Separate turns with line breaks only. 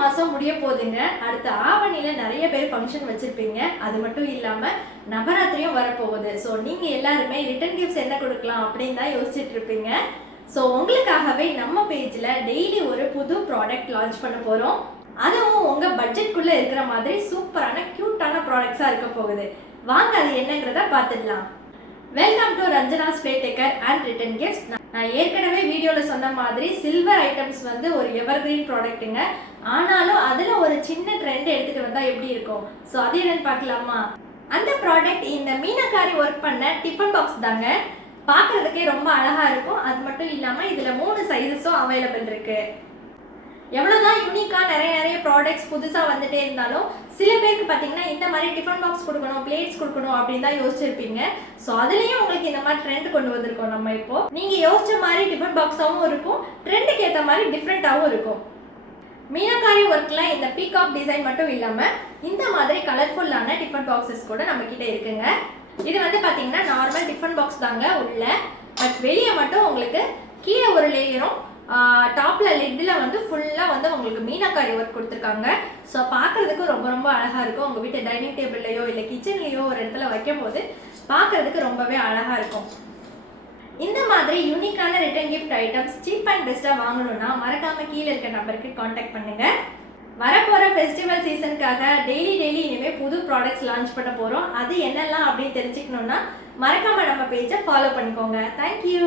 மாதம் முடிய போகுதுங்க. அடுத்த ஆவணியில் நிறைய பேர் ஃபங்க்ஷன் வச்சுருப்பீங்க. அது மட்டும் இல்லாமல் நவராத்திரியும் வரப்போகுது. ஸோ நீங்கள் எல்லாருமே ரிட்டன் கிஃப்ட்ஸ் என்ன கொடுக்கலாம் அப்படின்னு தான் யோசிச்சுட்டு இருப்பீங்க. ஸோ உங்களுக்காகவே நம்ம பேஜில் டெய்லி ஒரு புது ப்ராடக்ட் லான்ச் பண்ண போகிறோம் அதுவும் உங்கள் பட்ஜெட்குள்ளே இருக்கிற மாதிரி சூப்பரான க்யூட்டான ப்ராடக்ட்ஸாக இருக்க போகுது. வாங்க அது என்னங்கிறத பார்த்துடலாம். வெல்கம் டு ரஞ்சனா ஸ்பேட்டேக்கர் டேக்கர் அண்ட் ரிட்டன் கிஃப்ட்ஸ் நான் ஏற்கனவே வீடியோவில் சொன்ன மாதிரி சில்வர் ஐட்டம்ஸ் வந்து ஒரு எவர்கிரீன் ப்ராடக்ட்டுங்க ஆனாலும் அதில் ஒரு சின்ன ட்ரெண்ட் எடுத்துகிட்டு வந்தால் எப்படி இருக்கும்? ஸோ அது என்னன்னு பார்க்கலாமா? அந்த ப்ராடக்ட் இந்த மீனக்காரி ஒர்க் பண்ண டிஃபன் பாக்ஸ் தாங்க. பார்க்குறதுக்கே ரொம்ப அழகாக இருக்கும். அது மட்டும் இல்லாமல் இதில் மூணு சைஸஸும் அவைலபிள் இருக்குது எவ்வளோதான் யூனிக்காக நிறைய நிறைய ப்ராடக்ட்ஸ் புதுசாக வந்துட்டே இருந்தாலும் சில பேருக்கு பார்த்தீங்கன்னா இந்த மாதிரி டிஃபன் பாக்ஸ் கொடுக்கணும் பிளேட்ஸ் கொடுக்கணும் அப்படின்னு தான் யோசிச்சிருப்பீங்க. ஸோ அதுலேயும் உங்களுக்கு இந்த மாதிரி ட்ரெண்ட் கொண்டு வந்திருக்கோம் நம்ம இப்போ. நீங்கள் யோசிச்ச மாதிரி டிஃபன் பாக்ஸாகவும் இருக்கும். ட்ரெண்டுக்கு ஏற்ற மாதிரி டிஃப்ரெண்ட்டாகவும் இருக்கும். மீனக்காரி ஒர்க்கில் இந்த பீகாக் டிசைன் மட்டும் இல்லாமல் இந்த மாதிரி கலர்ஃபுல்லான டிஃபன் பாக்ஸஸ் கூட நம்ம கிட்ட இருக்குங்க. இது வந்து பார்த்தீங்கன்னா நார்மல் டிஃபன் பாக்ஸ் தாங்க உள்ள. பட் வெளியே மட்டும் உங்களுக்கு கீழே ஒரு லேயரும் டாப்பில் லிட்டில் வந்து ஃபுல்லாக வந்து உங்களுக்கு மீனாக்காரி ஒர்க் கொடுத்துருக்காங்க. ஸோ பார்க்குறதுக்கு ரொம்ப ரொம்ப அழகாக இருக்கும். உங்கள் வீட்டு டைனிங் டேபிள்லையோ இல்லை கிச்சன்லேயோ ஒரு இடத்துல வைக்கும் போது பார்க்குறதுக்கு ரொம்பவே அழகாக இருக்கும். இந்த மாதிரி யூனிக்கான return gift items cheap and பெஸ்ட்டாக வாங்கணும்னா மறக்காம கீழே இருக்க நம்பருக்கு காண்டாக்ட் பண்ணுங்க. வரப்போகிற ஃபெஸ்டிவல் சீசனுக்காக டெய்லி டெய்லி இனிமேல் புது ப்ராடக்ட்ஸ் லான்ச் பண்ண போகிறோம் அது என்னெல்லாம் அப்படின்னு தெரிஞ்சுக்கணுன்னா மறக்காம நம்ம பேஜை ஃபாலோ பண்ணிக்கோங்க. தேங்க்யூ